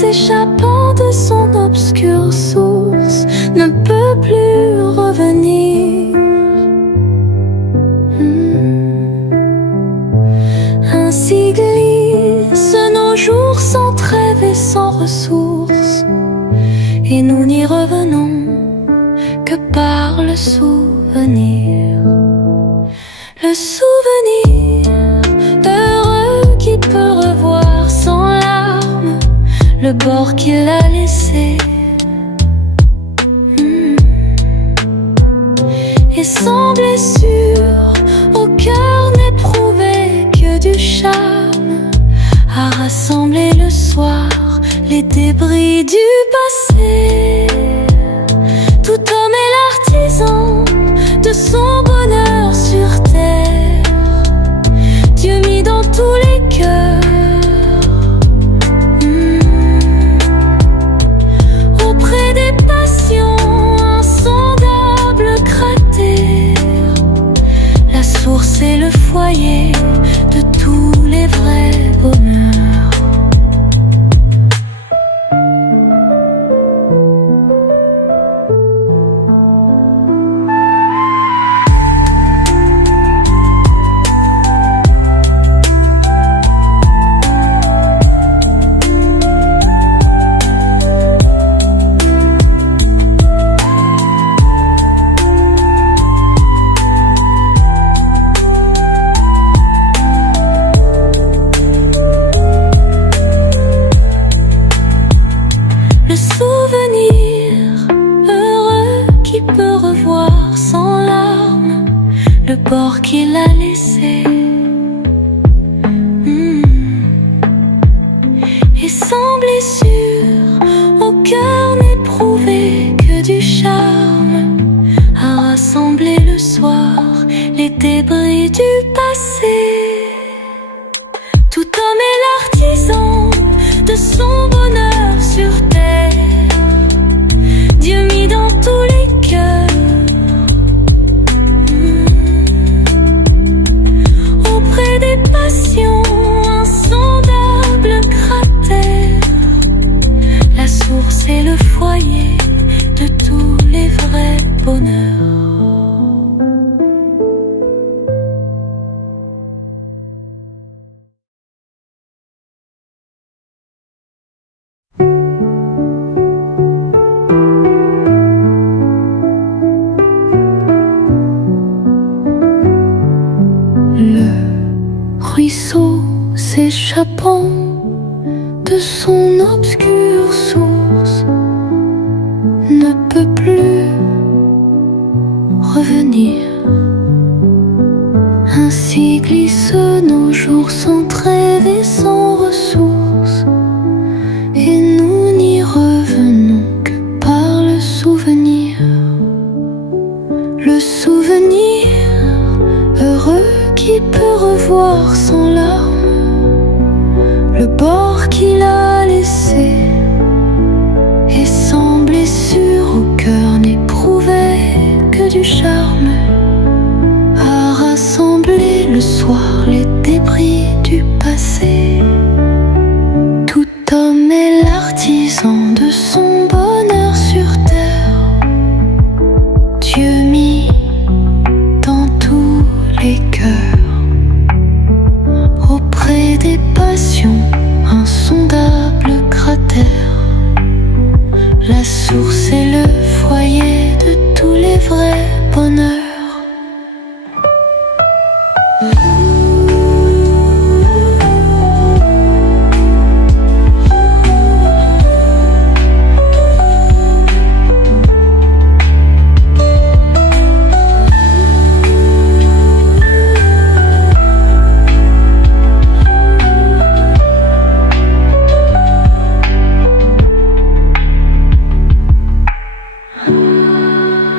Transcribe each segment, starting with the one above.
s'échappant de son obscure source, ne peut plus revenir. Ainsi glissent nos jours sans trêve et sans ressources, et nous n'y revenons que par le souvenir. Le souvenir heureux qui peut revoir sans larmes le bord qu'il a laissé, et sans blessure au cœur n'éprouvé que du charme à rassembler le soir les débris du passé. Tout homme est l'artisan de son bonheur sur terre, Dieu mis dans tous les cœurs. Auprès des passions insondables cratères, la source est le foyer de tous les vrais bonheurs. Le bord qu'il a laissé, et sans blessure au cœur n'éprouvé que du charme à rassembler le soir les débris du passé. Tout homme est l'artisan de son bonheur sur terre, Dieu mis dans tous les cœurs. Des passions insondables cratères, la source est le foyer de tous les vrais bonheurs. Ruisseau s'échappant de son obscure source ne peut plus revenir. Ainsi glissent nos jours sans trêve et sans ressources, et nous n'y revenons que par le souvenir. Le souvenir heureux qui peut revoir sans larmes le bord qu'il a laissé, et sans blessure au cœur n'éprouvé que du charme à rassembler le soir les débris du passé. Tout homme est l'artisan de son bonheur sur terre, Dieu mis dans tous les cœurs. Auprès des passions insondables cratères, la source est le foyer de tous les vrais bonheurs.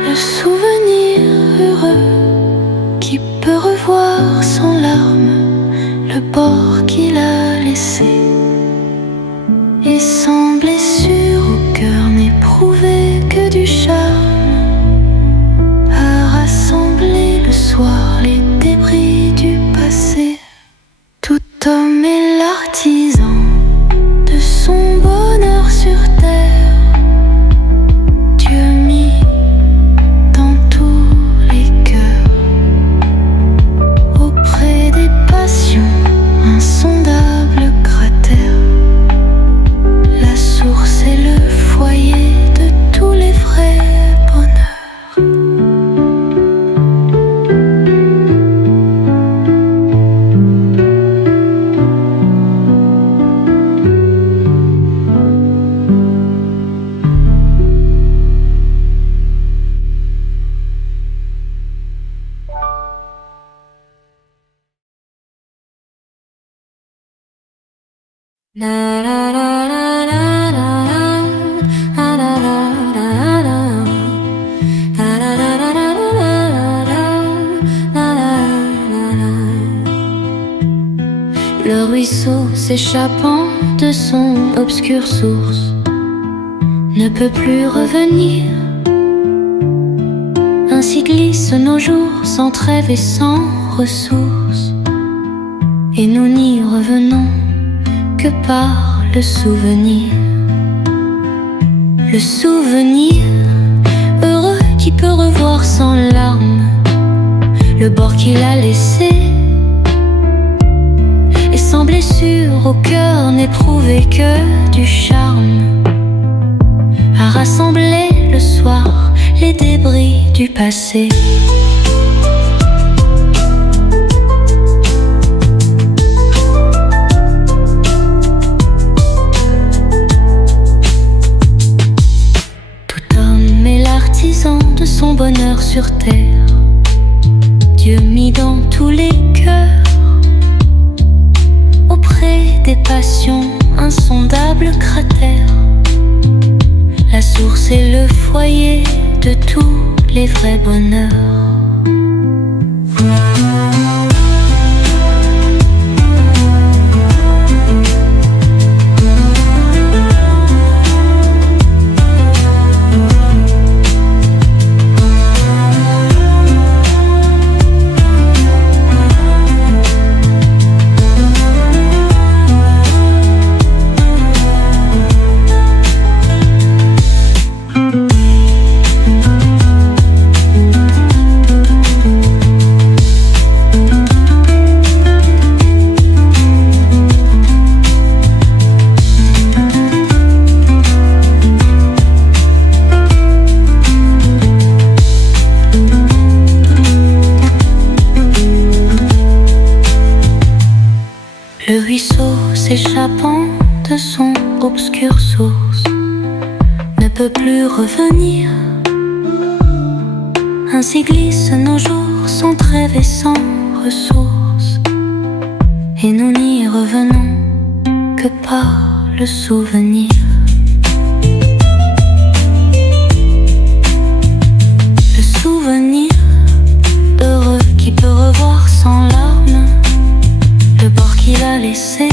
Le souvenir heureux qui peut revoir sans larmes le bord qu'il a laissé, et sans blessure au cœur n'éprouvé que du charme à rassembler le soir les débris du passé. Tout homme est l'artisan de son bonheur Le ruisseau s'échappant de son obscure source ne peut plus revenir. Ainsi glissent nos jours sans trêve et sans ressources, et nous n'y revenons que par le souvenir. Le souvenir heureux qui peut revoir sans larmes le bord qu'il a laissé, et sans blessure au cœur n'éprouver que du charme, à rassembler le soir les débris du passé. Tout homme est l'artisan de son bonheur sur terre. Dieu mit dans tous les cœurs, auprès des passions, insondables cratères. La source est le foyer de tous les vrais bonheurs. Le ruisseau s'échappant de son obscure source ne peut plus revenir. Ainsi glissent nos jours sans trêve et sans ressources, et nous n'y revenons que par le souvenir. Le souvenir heureux qui peut revoir sans larmes le bord qu'il a laissé,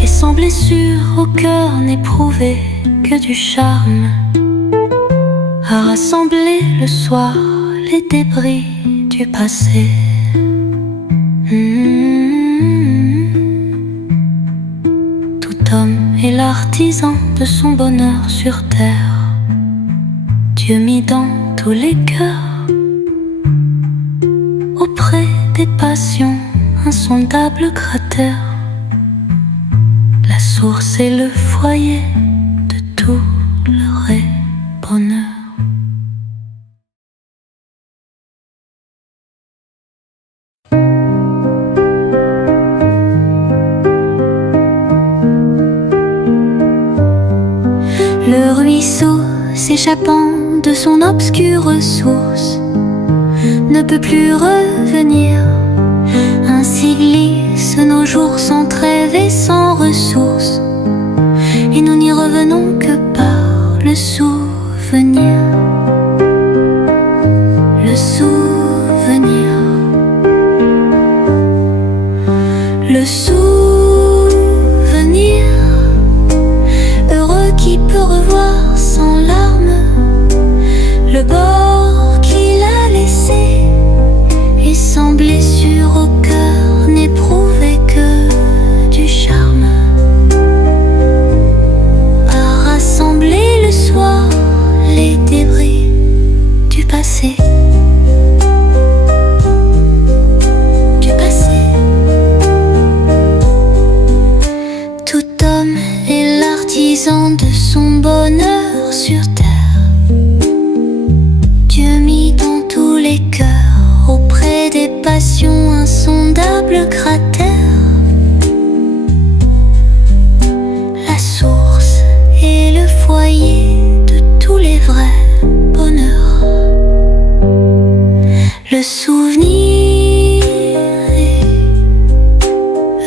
et sans blessure au cœur n'éprouver que du charme, à rassembler le soir les débris du passé. Tout homme est l'artisan de son bonheur sur terre. Dieu mit dans tous les cœurs, auprès des passions, insondables cratères. La source est le foyer de tout le vrai bonheur. Le ruisseau s'échappant de son obscure source ne peut plus revenir. Ainsi glissent nos jours sans trêve et sans ressources, et nous n'y revenons que par le souvenir. Le souvenir. Le souvenir heureux qui peut revoir sans larmes le bord qu'il a laissé, et sans blessure au cœur n'éprouver que du charme, à rassembler le soir les débris du passé. Du passé. Tout homme est l'artisan de son bonheur sur terre. Dieu mit dans tous les cœurs, auprès des passions, insondables cratères. La source est le foyer de tous les vrais bonheurs. Le souvenir est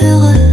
heureux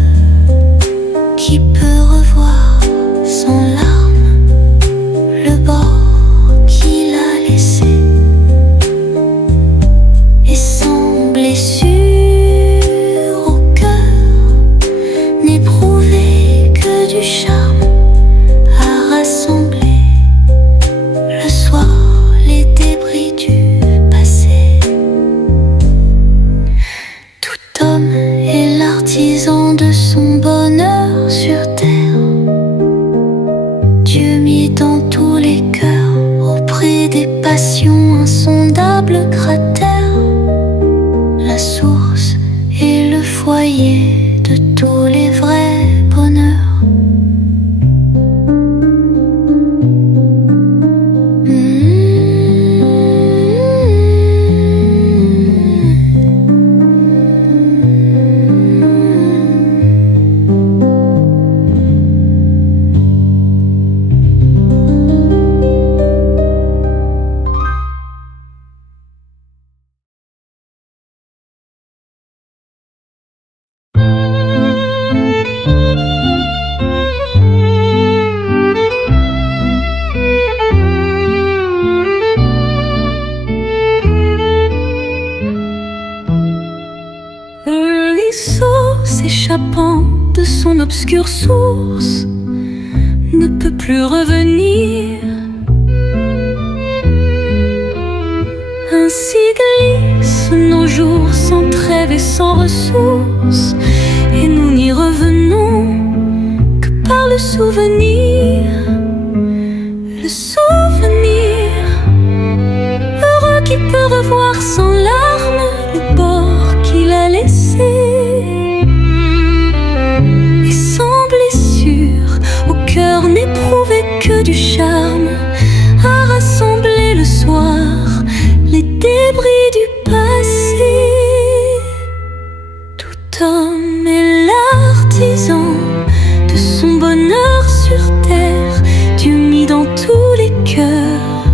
s'échappant de son obscure source ne peut plus revenir. Ainsi glissent nos jours sans trêve et sans ressources, et nous n'y revenons que par le souvenir. Le souvenir, heureux qui peut revoir sans larmes le bord qu'il a laissé, et sans blessure, au cœur n'éprouver que du charme, à rassembler le soir les débris du passé. Tout homme est l'artisan de son bonheur sur terre, Dieu mis dans tous les cœurs.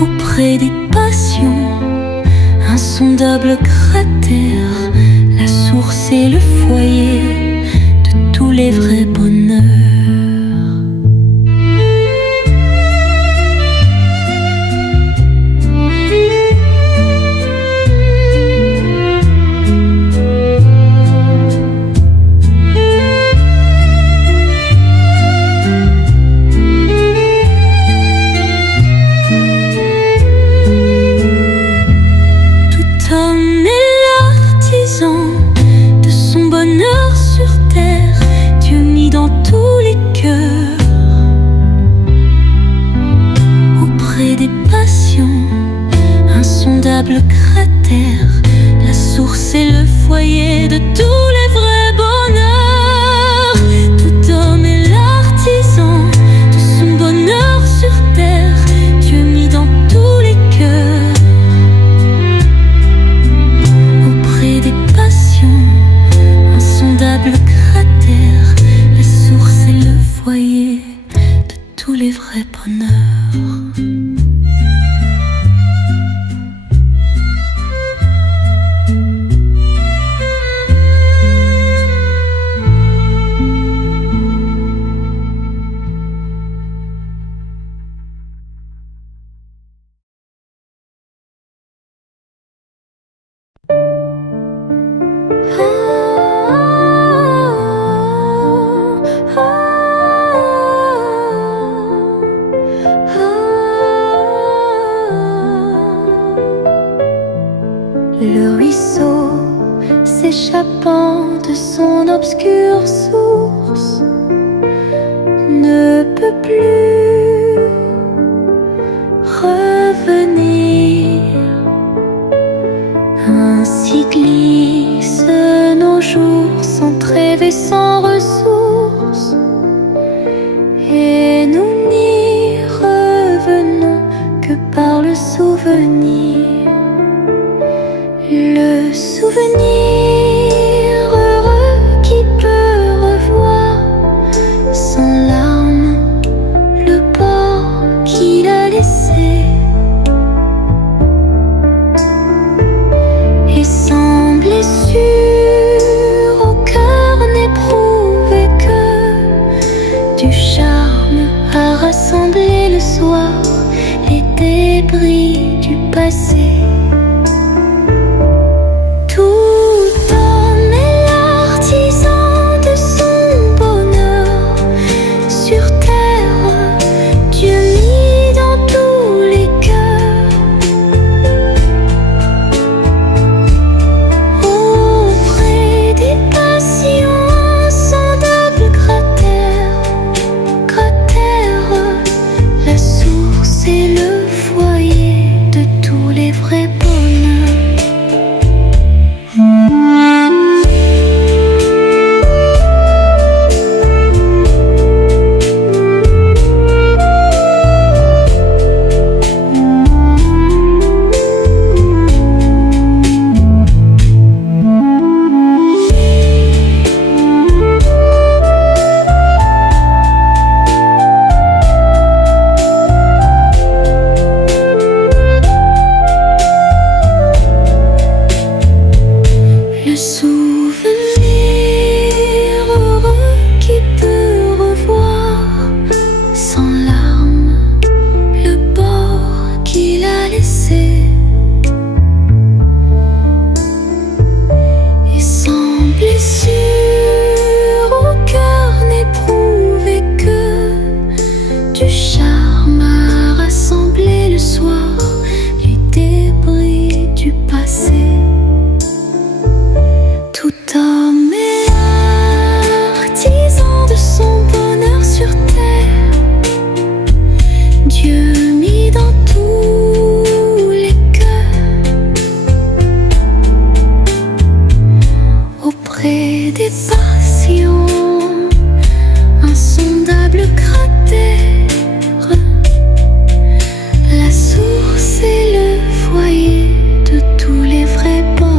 Auprès des passions, insondable cratère, la source et le foyer de tous les vrais bonheurs. Insondable cratère, la source et le foyer de tous les vrais bonheurs. Tout homme est l'artisan de son bonheur sur terre, Dieu mis dans tous les cœurs. Auprès des passions, insondable cratère, la source et le foyer de tous les vrais bonheurs. Le ruisseau s'échappant de son obscure source ne peut plus revenir. Ainsi glissent nos jours sans trêve et sans ressources, et nous n'y revenons que par le souvenir. Le souvenir heureux qui peut revoir sans larmes le bord qu'il a laissé, et sans blessure au cœur n'éprouver que du charme, à rassembler le soir les débris du passé. près des passions, insondable cratère. La source est le foyer de tous les vrais bonheurs.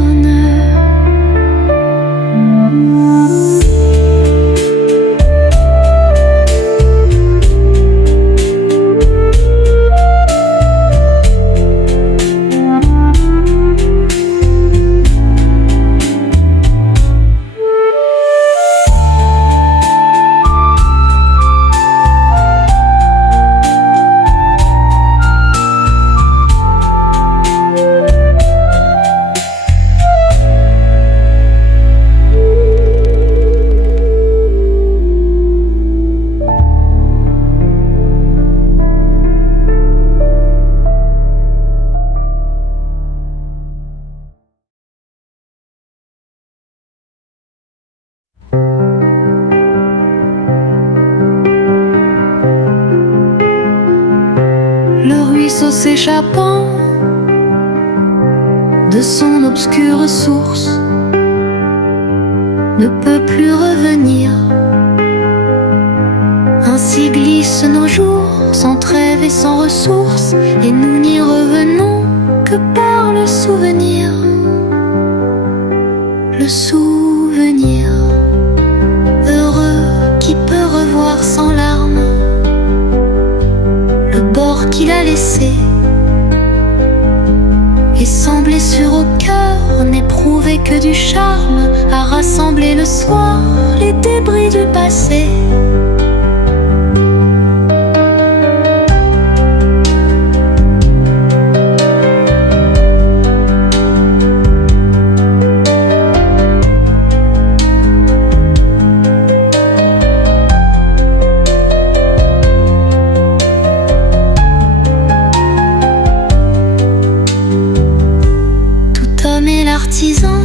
Le ruisseau s'échappant de son obscure source ne peut plus revenir. Ainsi glissent nos jours sans trêve et sans ressources, et nous n'y revenons que par le souvenir. Le souvenir heureux qui peut revoir sans larmes le bord qu'il a laissé, et sans blessure au cœur, n'éprouver que du charme à rassembler le soir les débris du passé. L'artisan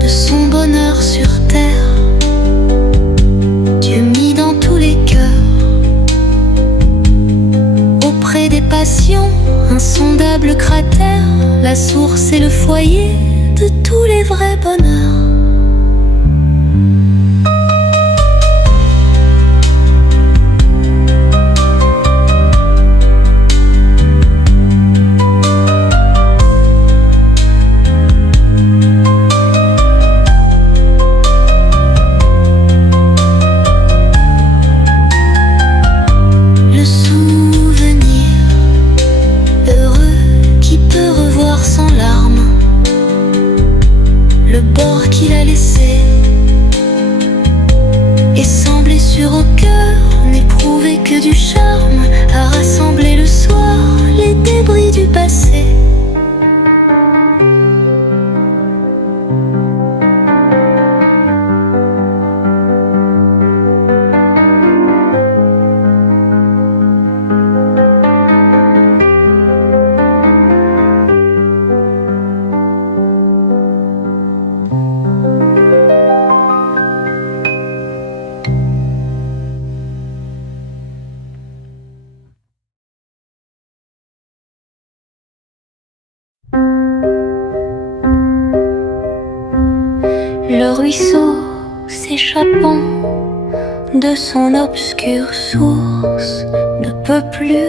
de son bonheur sur terre, Dieu mis dans tous les cœurs. Auprès des passions, insondable cratère, la source est le foyer de tous les vrais bonheurs. Le bord qu'il a laissé, et sans blessure au cœur, n'éprouver que du charme à rassembler le soir les débris du passé. Le ruisseau s'échappant de son obscure source ne peut plus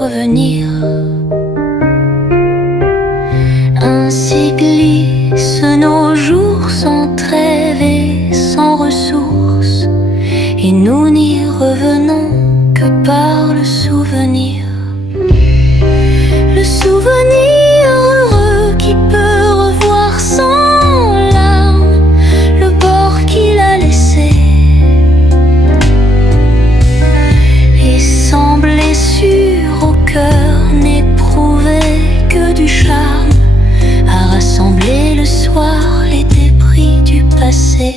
revenir. Ainsi glissent nos jours sans trêve et sans ressources, et nous n'y revenons que par le souvenir. Le souvenir heureux qui peut revoir sans au cœur, n'éprouver que du charme à rassembler le soir les débris du passé.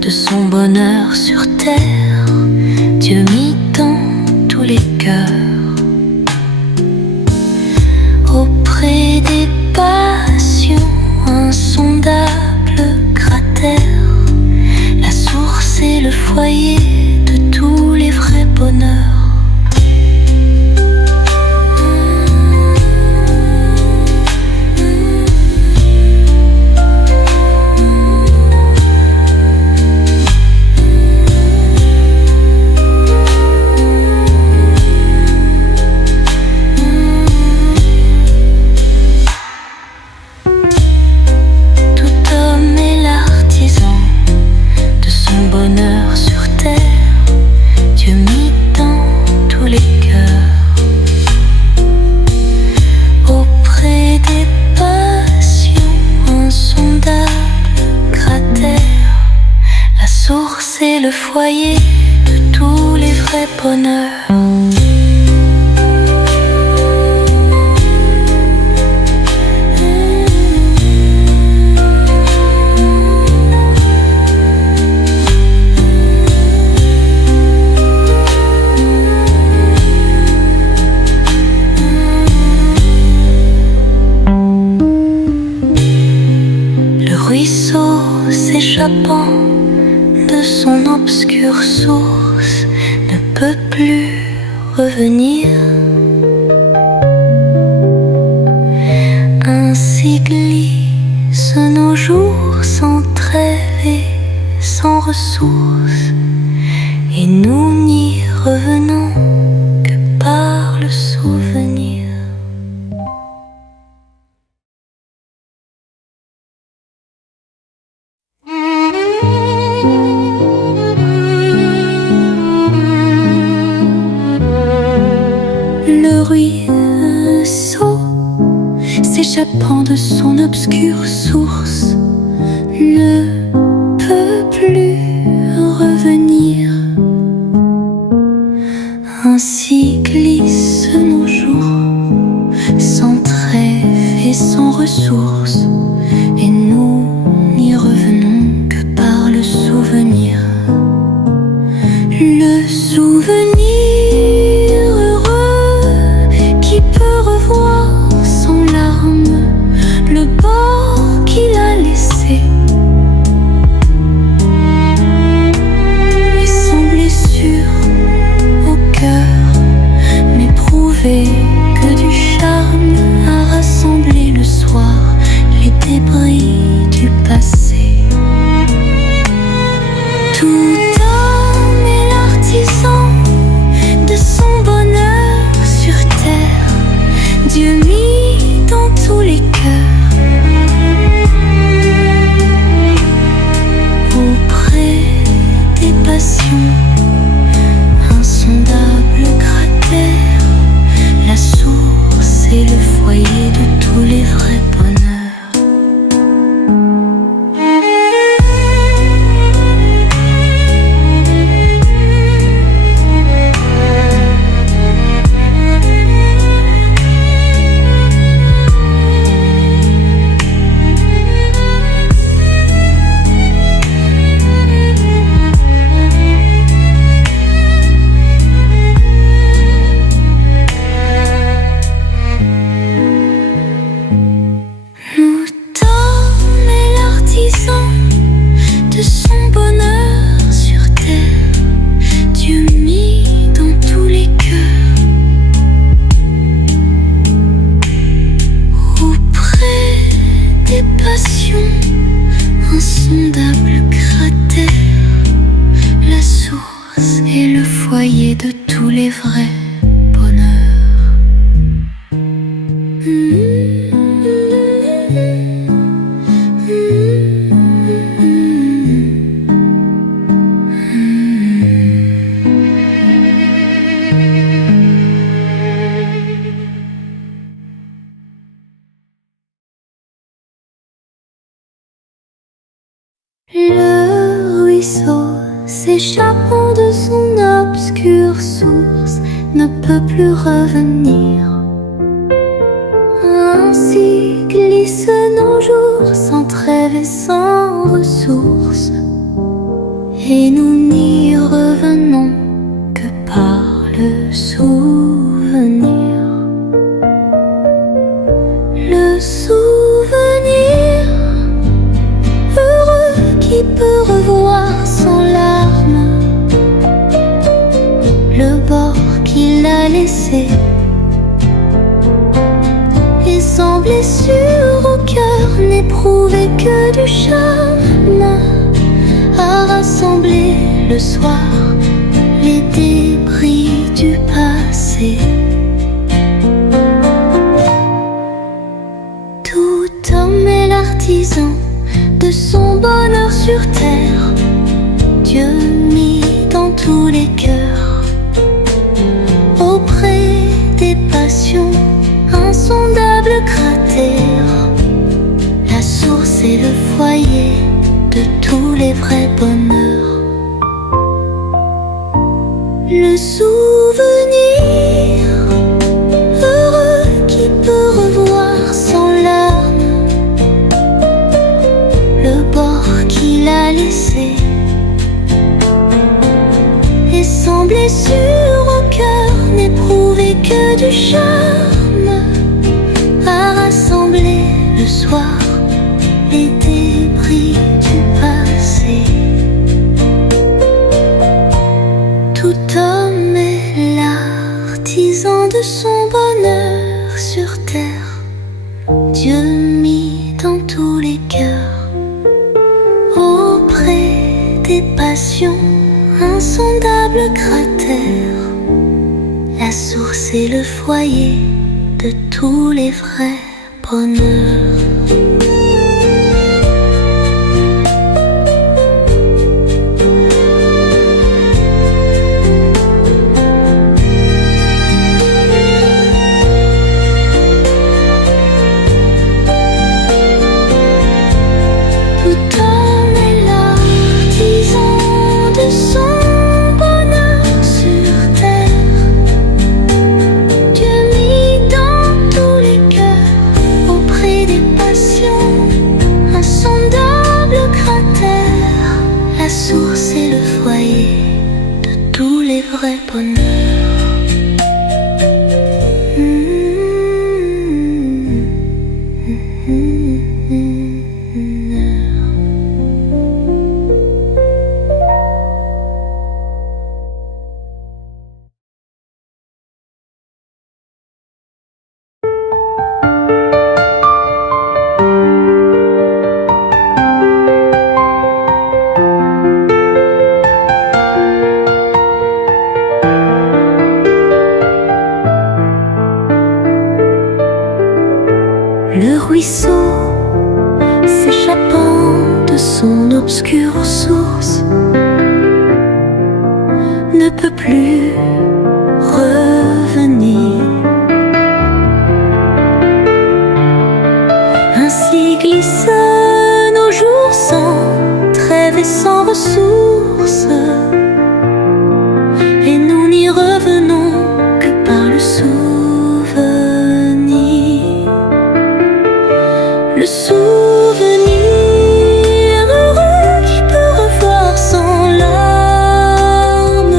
De son bonheur sur terre, Dieu mit dans tous les cœurs, auprès des passions, insondable cratère. La source est le foyer de tous les vrais bonheurs. C'est le foyer de tous les vrais bonheurs. Le ruisseau s'échappant de son obscure source ne peut plus revenir. Ainsi glissent nos jours sans trêve et sans ressources, et nous n'y revenons que par le souvenir. Le ruisseau s'échappant de son obscure source ne peut plus revenir. Ainsi glissent nos jours sans trêve et sans ressources, et nous n'y revenons que par le souvenir. Le souvenir sans larmes le bord qu'il a laissé, et sans blessure au cœur, n'éprouver que du charme à rassembler le soir les débris du passé. Tout homme est l'artisan de son bonheur sur terre, Dieu mis dans tous les cœurs, auprès des passions, insondable cratère. La source est le foyer de tous les vrais bonheurs. De son bonheur sur terre, Dieu mis dans tous les cœurs, auprès des passions, insondable cratère. La source est le foyer de tous les vrais bonheurs. Le ruisseau s'échappant de son obscure source ne peut plus revenir. Ainsi glissent nos jours sans trêve et sans ressources, et nous n'y revenons que laissé. Et sans blessure au cœur, n'éprouver que du charme, à rassembler le soir les débris du passé. Tout homme est l'artisan de son bonheur sur terre, Dieu mis dans tous les cœurs, auprès des passions, insondable cratère. La source est le foyer de tous les vrais bonheurs. Le souvenir heureux qui peut revoir sans larmes le bord qu'il a laissé. Et sans blessure au cœur, n'éprouver que du charme, à rassembler le soir les débris du passé. Tout homme est l'artisan de son bonheur sur terre, Dieu mis dans tous les cœurs, auprès des passions, insondable cratère. La source est le foyer de tous les vrais bonheurs. La source est le foyer de tous les vrais bonheurs. Le ruisseau, s'échappant de son obscure source, ne peut plus revenir. Ainsi glissent nos jours sans trêve et sans ressources, et nous n'y revenons que par le souvenir. Le souvenir heureux qui peut revoir sans larmes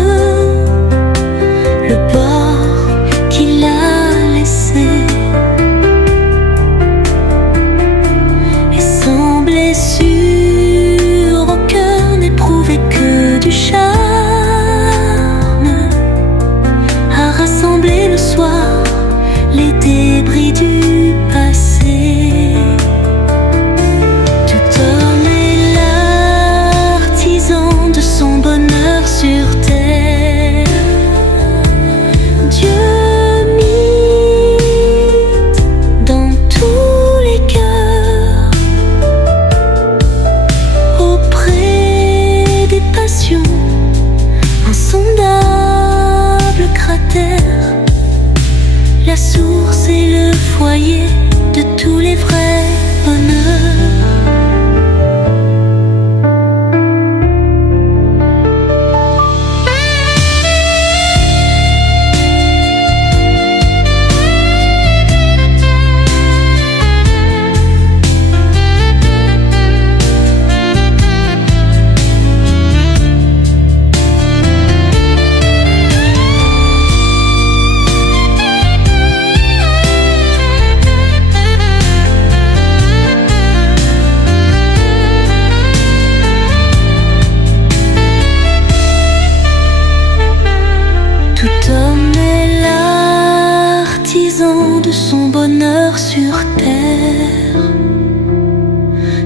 sur terre.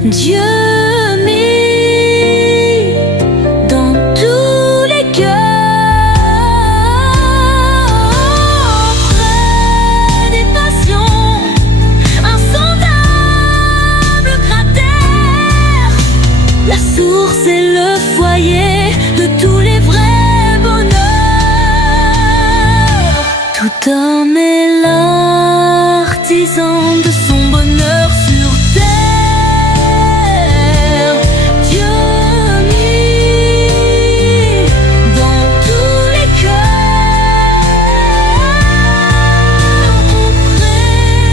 Dieu mis dans tous les cœurs, près des passions, insondable cratère. La source est le foyer de tous les vrais bonheurs. Tout homme est l'artisan de son bonheur sur terre. Dieu mis dans tous les cœurs, auprès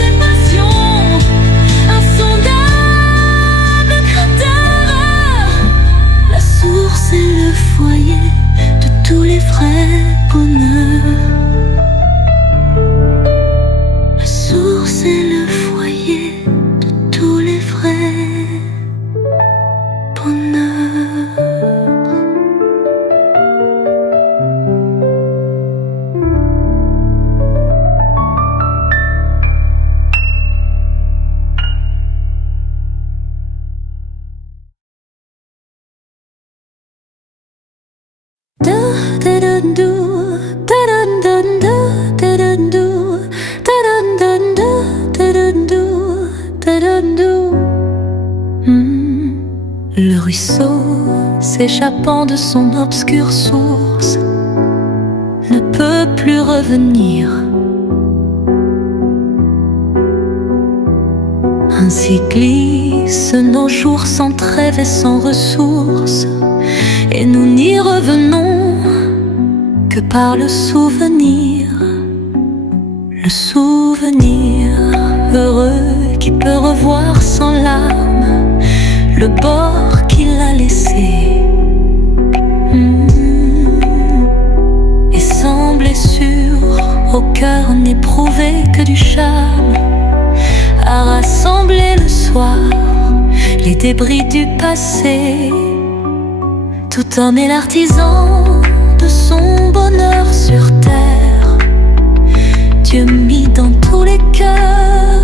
des passions, insondable cratère. La source est le foyer de tous les vrais bonheurs. La source est le foyer de tous les vrais bonheurs. Le ruisseau, s'échappant de son obscure source, ne peut plus revenir. Ainsi glissent nos jours sans trêve et sans ressources, et nous n'y revenons que par le souvenir. Le souvenir heureux qui peut revoir sans larmes le bord qu'il a laissé, et sans blessure au cœur n'éprouvé que du charme, à rassembler le soir les débris du passé. Tout homme est l'artisan de son bonheur sur terre. Dieu mis dans tous les cœurs,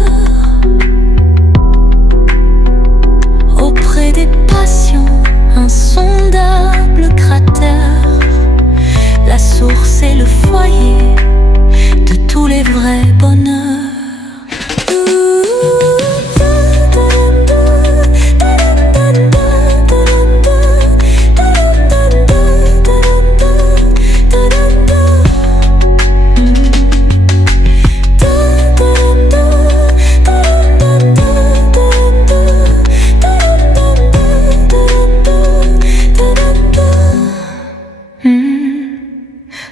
auprès des passions, insondable cratère. La source est le foyer de tous les vrais bonheurs.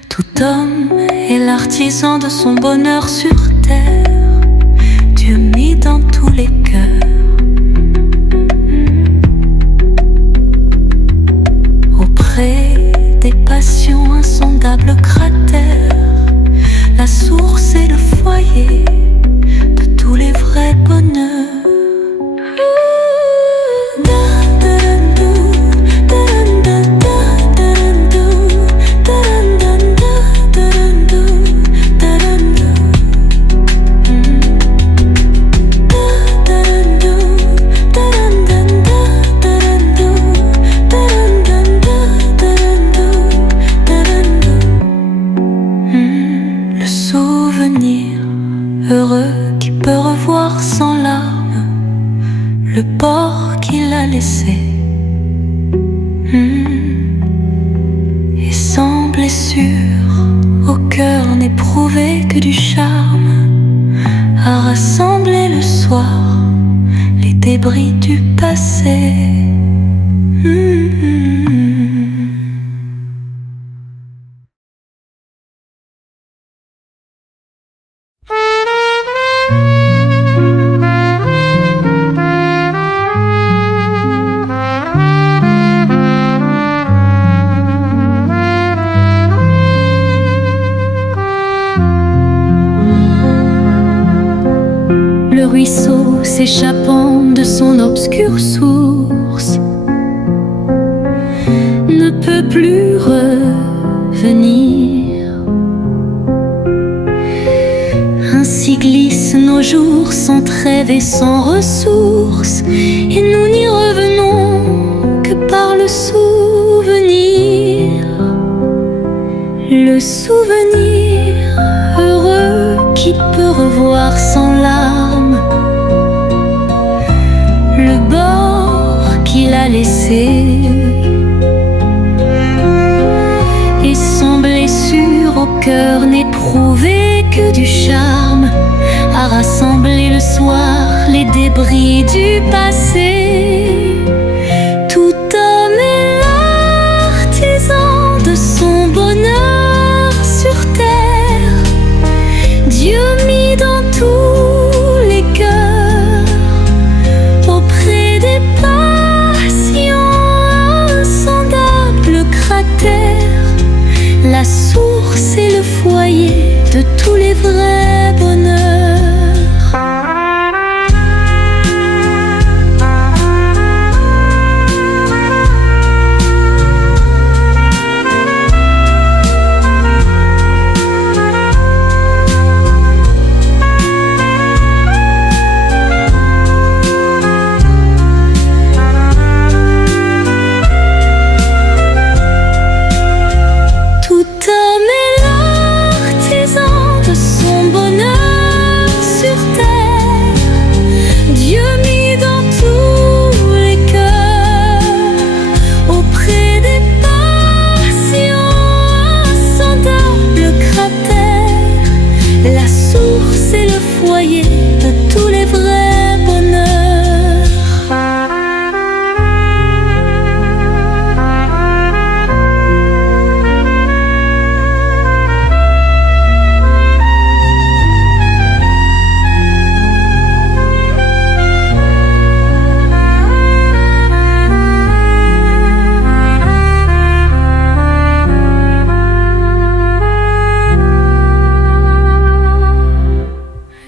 Tout homme est l'artisan de son bonheur sur terre. Dieu mis dans tous les cœurs, auprès des passions, insondables cratères. La source est le foyer de tous les vrais bonheurs. Heureux qui peut revoir sans larmes le bord qu'il a laissé, et sans blessure au cœur n'éprouvé que du charme, à rassembler le soir les débris du passé. Le ruisseau s'échappant de son obscure source ne peut plus revenir. Ainsi glissent nos jours sans trêve et sans ressources, et nous n'y revenons que par le souvenir. Le souvenir heureux qui peut revoir sans larmes le bord qu'il a laissé, et sans blessure au cœur n'éprouver que du charme à rassembler le soir les débris du passé. Tout homme est l'artisan de son bonheur sur terre, Dieu mis dans tous les cœurs, auprès des passions, insondables cratères, la source et le foyer de tous les vrais bonheurs.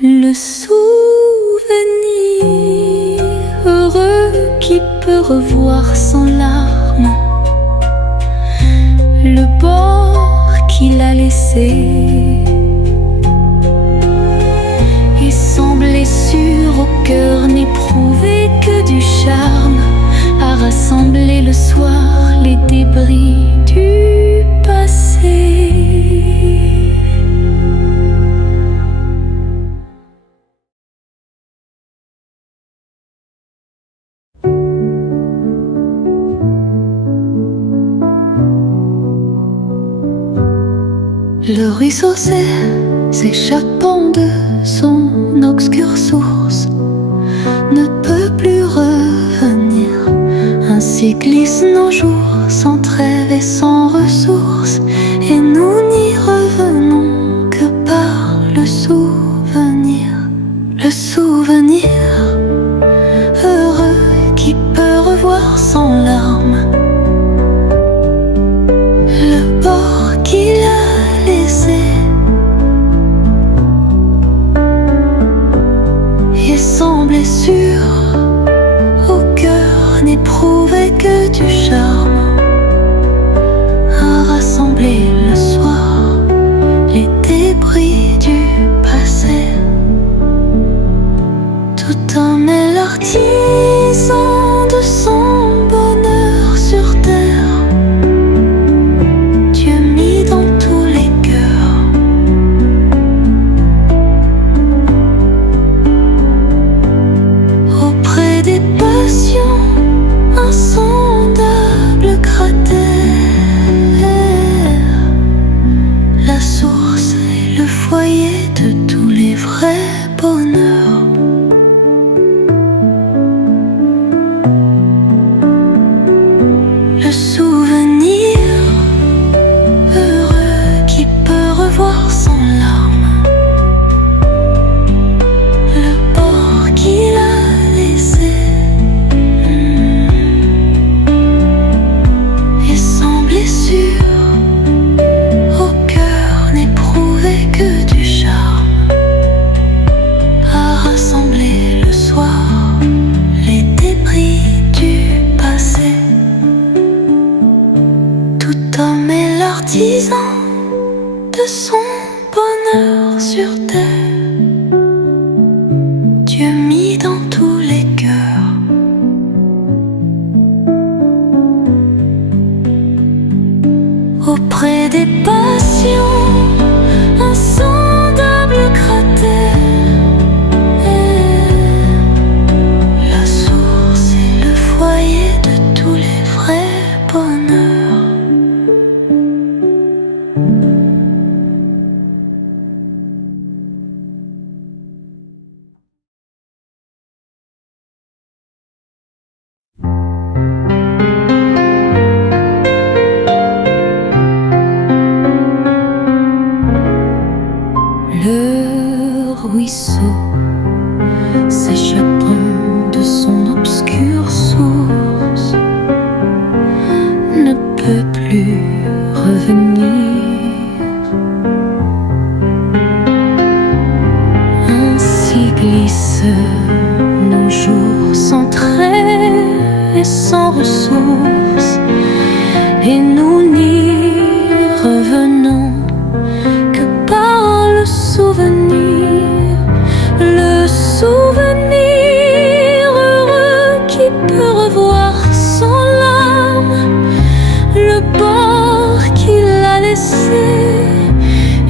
Le souvenir heureux qui peut revoir sans larmes le bord qu'il a laissé, et sans blessure au cœur n'éprouver que du charme à rassembler le soir les débris du passé. Le ruisseau s'échappant de son obscure source ne peut plus revenir. Ainsi glissent nos jours sans trêve et sans ressources, et nous n'y revenons que par le souvenir. Le souvenir heureux qui peut revoir sans larmes le bord qu'il a laissé, et sans blessure au cœur n'éprouver que du charme à rassembler le soir les débris du passé. Tout homme est l'artisan de son bonheur sur terre, Dieu mis dans tous les cœurs, auprès des passions, insondables cratères, la source et le foyer de tous les vrais bonheurs. Le souvenir heureux qui peut revoir sans larmes le bord qu'il a laissé, et sans blessure au cœur n'éprouver que du charme à rassembler le soir les débris du passé. Tout homme est l'artisan de son bonheur sur terre, auprès des passions, insondable cratère. La source est le foyer de tous les vrais bonheurs. Le ruisseau, s'échappant de son obscure source, ne peut plus revenir. Ainsi glissent nos jours sans trait et sans ressources, et nous n'y revenons que par le souvenir, le souvenir heureux qui peut revoir sans larmes le bord qu'il a laissé,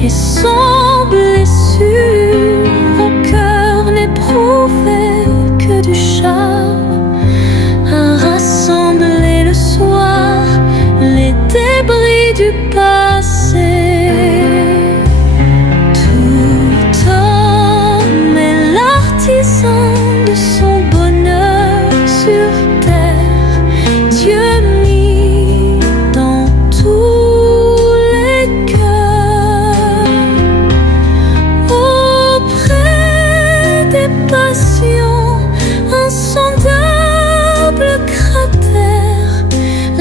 et sans blessure au cœur n'éprouvé que du charme, à rassembler le soir les débris du passé. De son bonheur sur terre, Dieu mis dans tous les cœurs, auprès des passions, insondable cratère,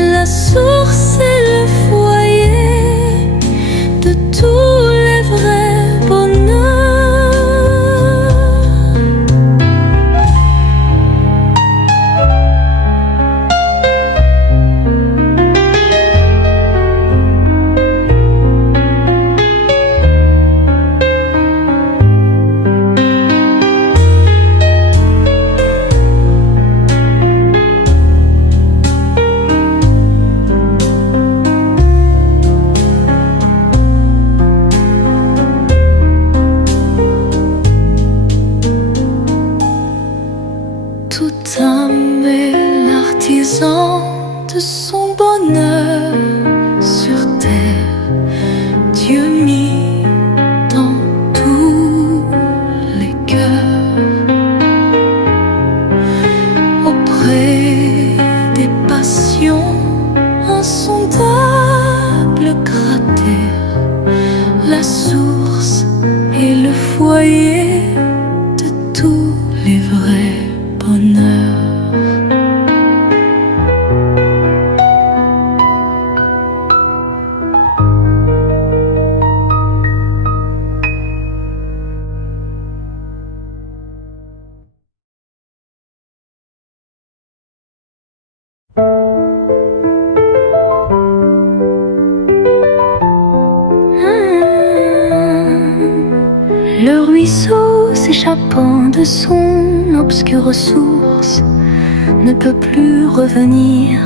la source et le foyer de tous les vrais bonheurs. Tout âme est l'artisan de son bonheur sur terre, Dieu mis dans tous les cœurs, auprès des passions, insondable cratère, la source et le foyer de tous les vrais bonheur. Le ruisseau s'échappant de son obscure source ne peut plus revenir.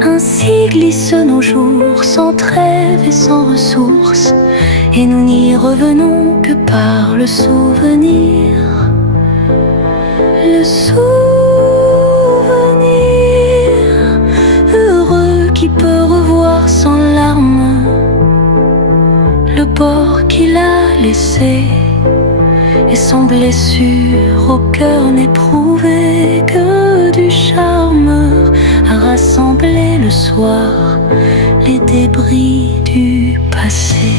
Ainsi glissent nos jours sans trêve et sans ressources, et nous n'y revenons que par le souvenir. Le souvenir heureux qui peut revoir sans larmes le bord qu'il a laissé, et sans blessure au cœur n'éprouvé que du charme, à rassembler le soir les débris du passé.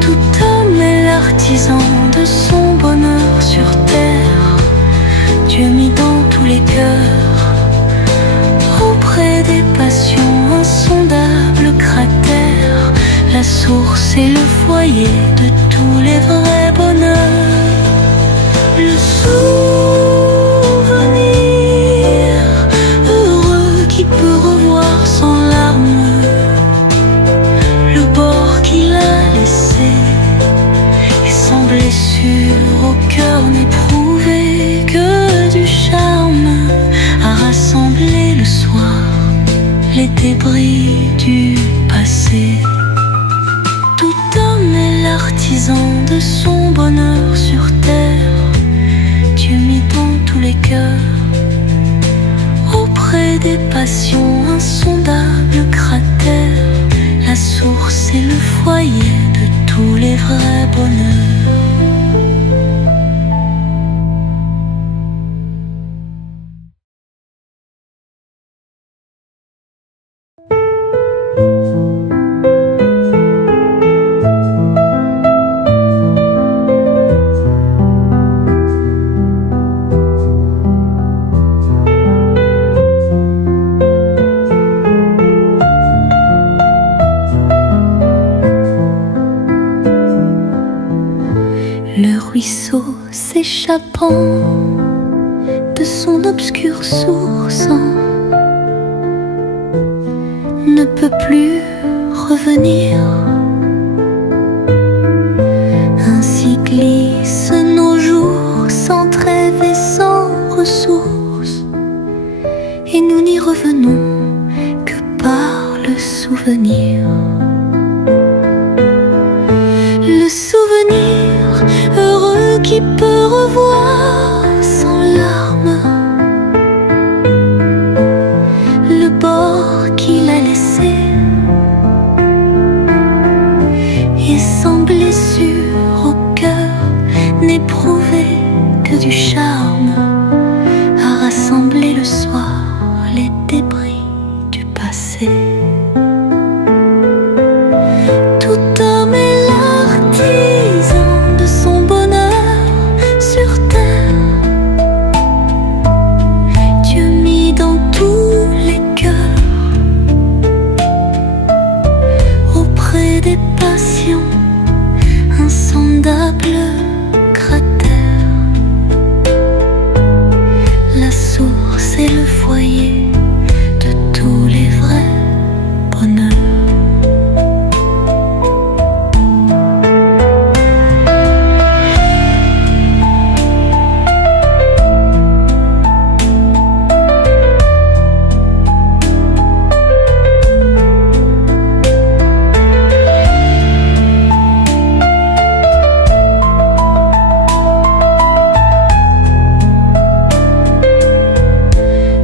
Tout homme est l'artisan de son bonheur sur terre, Dieu mis dans tous les cœurs, auprès des passions, insondables cratères, la source et le foyer de tous les vrais bonheurs. Le souvenir heureux qui peut revoir sans larmes le bord qu'il a laissé, et sans blessure au cœur n'éprouver que du charme, à rassembler le soir les débris du passé. Tout homme est l'artisan de son bonheur sur terre. Dieu mit dans tous les cœurs, auprès des passions, insondables cratères. La source est le foyer de tous les vrais bonheurs. Le ruisseau s'échappant de son obscure source ne peut plus revenir. Ainsi glissent nos jours sans trêve et sans ressources, et nous n'y revenons que par le souvenir. Le souvenir heureux qui peut revoir sans larmes le bord qu'il a laissé, et sans blessure au cœur n'éprouver que du charme, à rassembler le soir les débris du passé. Tout homme est l'artisan de son bonheur sur terre. Dieu mit dans tous les cœurs, auprès des passions, insondables cratères. La source est le foyer de tous les vrais bonheurs.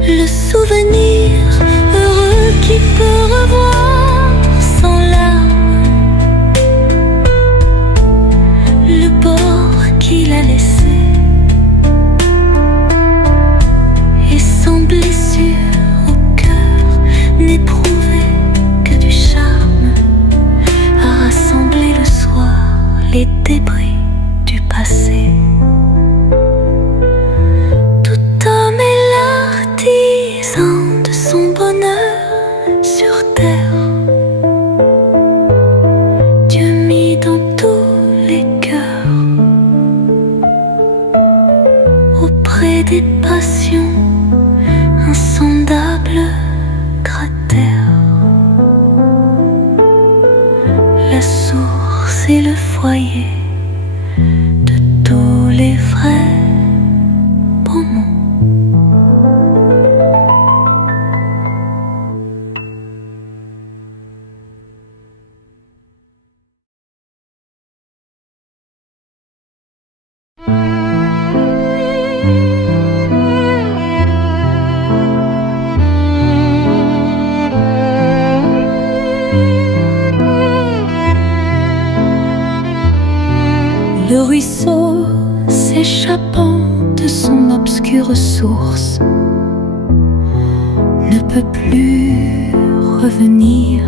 Le souvenir heureux qui peut revoir sans larmes le bord qu'il a laissé, et sans blessure au cœur n'éprouver que du charme, à rassembler le soir les débris du passé. De son bonheur sur terre. Dieu mit dans tous les cœurs, auprès des passions, insondables cratères. La source est le foyer de tous les vrais moments. Le ruisseau s'échappant de son obscure source ne peut plus revenir.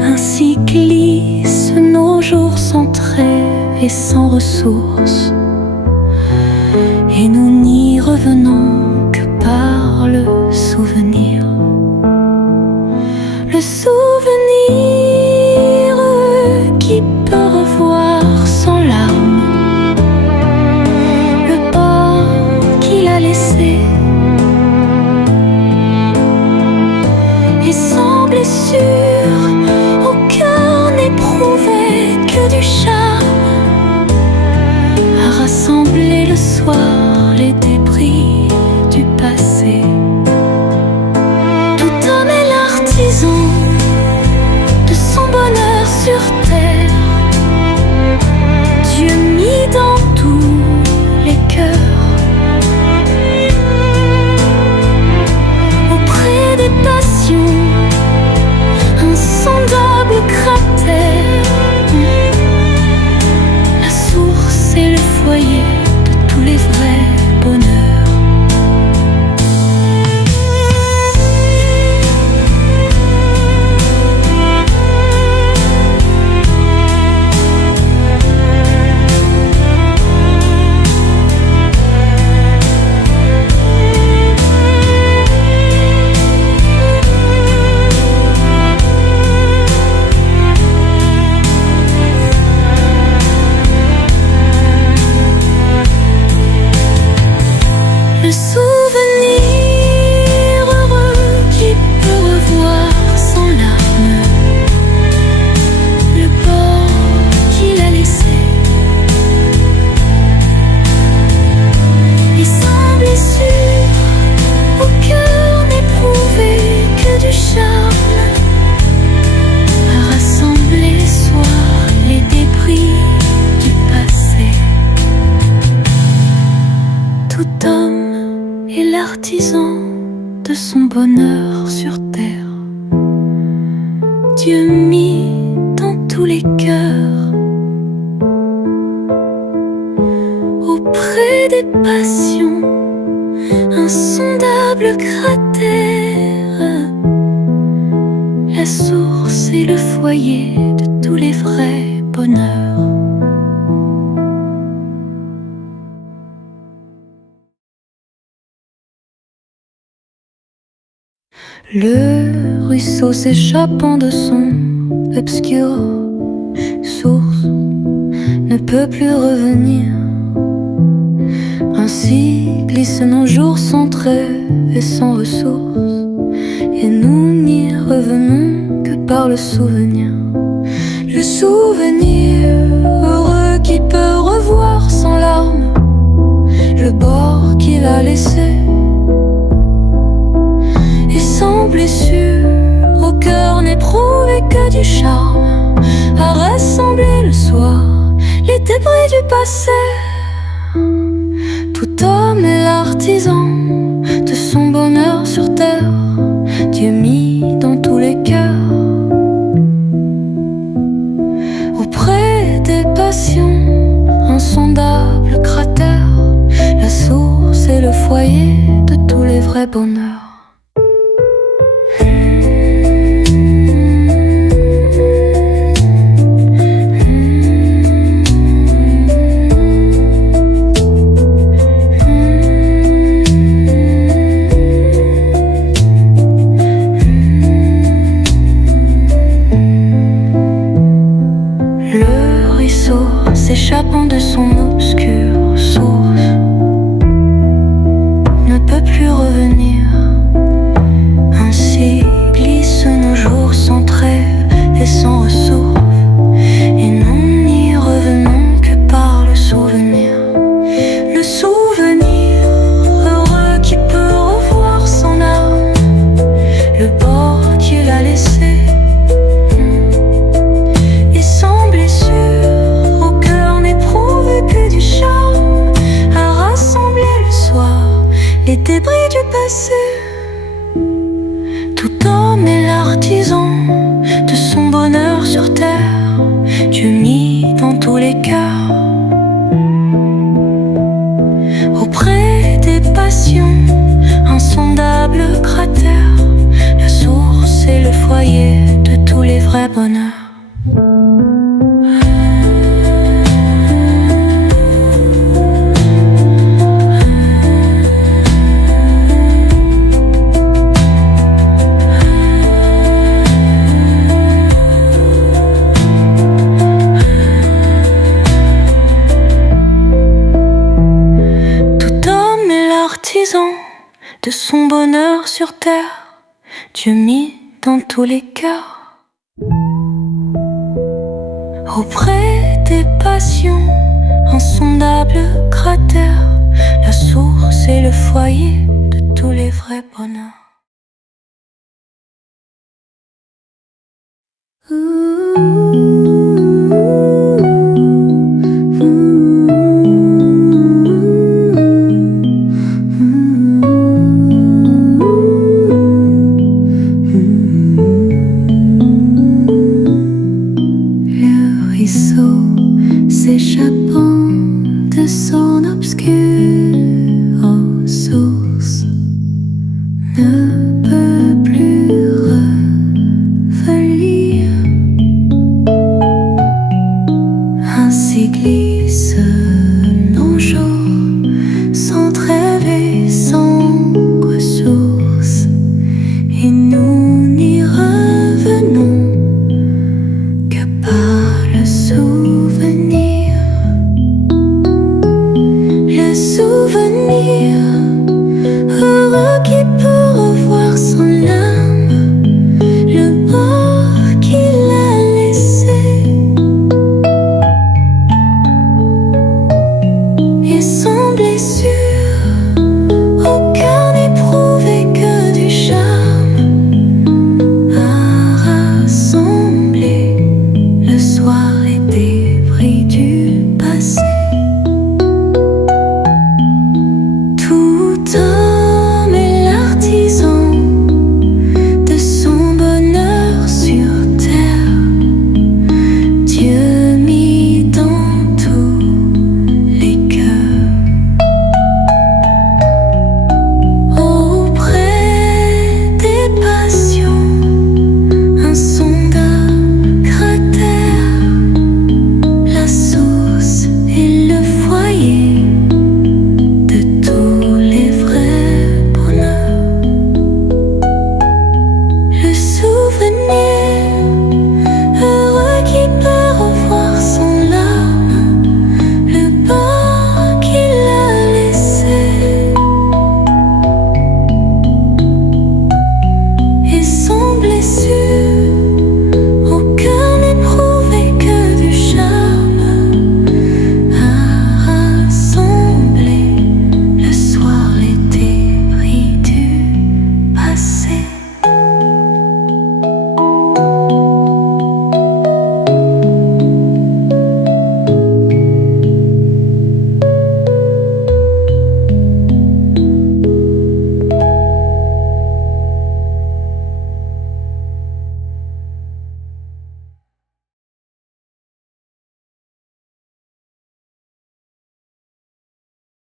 Ainsi glissent nos jours sans trêve et sans ressources, et nous n'y revenons que par le souvenir. Le souvenir qui peut revoir sans larmes le bord qu'il a laissé, et sans blessure au cœur n'éprouver que du charme, soir les débris du passé. Tout homme est l'artisan de son bonheur sur terre. Dieu mis dans tous les cœurs. Auprès des passions, insondable cratère. La source est le foyer de tous les vrais bonheurs. Le souvenir heureux qui peut revoir sans larmes le bord qu'il a laissé, et sans blessure, au cœur n'éprouvé que du charme, à rassembler les soirs les débris du passé. Tout homme est l'artisan de son bonheur sur terre. Dieu mis dans tous les cœurs. Auprès des passions, insondable cratère. La source est le foyer de tous les vrais bonheurs. Le ruisseau s'échappant de son obscure source ne peut plus revenir. Ainsi glissent nos jours sans trait et sans ressources, et nous n'y revenons que par le souvenir. Le souvenir heureux qui peut revoir sans larmes le bord qu'il a laissé, et sans blessure, au cœur n'éprouvé que du charme, à rassembler le soir les débris du passé. Tout homme est l'artisan de son bonheur sur terre. Dieu mis dans tous les cœurs. Auprès des passions, insondable cratère. La source est le foyer de tous les vrais bonheurs. S'échappant de son obscure source ne peut plus revenir. Ainsi glissent nos jours sans trêve et sans ressources, et nous n'y revenons que par le souvenir. Le souvenir heureux qui peut revoir son âme, le bord qu'il a laissé, et sans blessure, que du charme, à rassembler le soir les débris du passé. Tout homme est l'artisan de son bonheur sur terre. Dieu mis dans tous les cœurs. Auprès des passions, insondable cratère. La source est le foyer de tous les vrais bonheurs. De son bonheur sur terre, Dieu mis dans tous les cœurs. Auprès des passions, insondable cratère, la source et le foyer de tous les vrais bonheurs. Le ruisseau s'échappant de son obscure source ne peut plus revenir. Ainsi glisse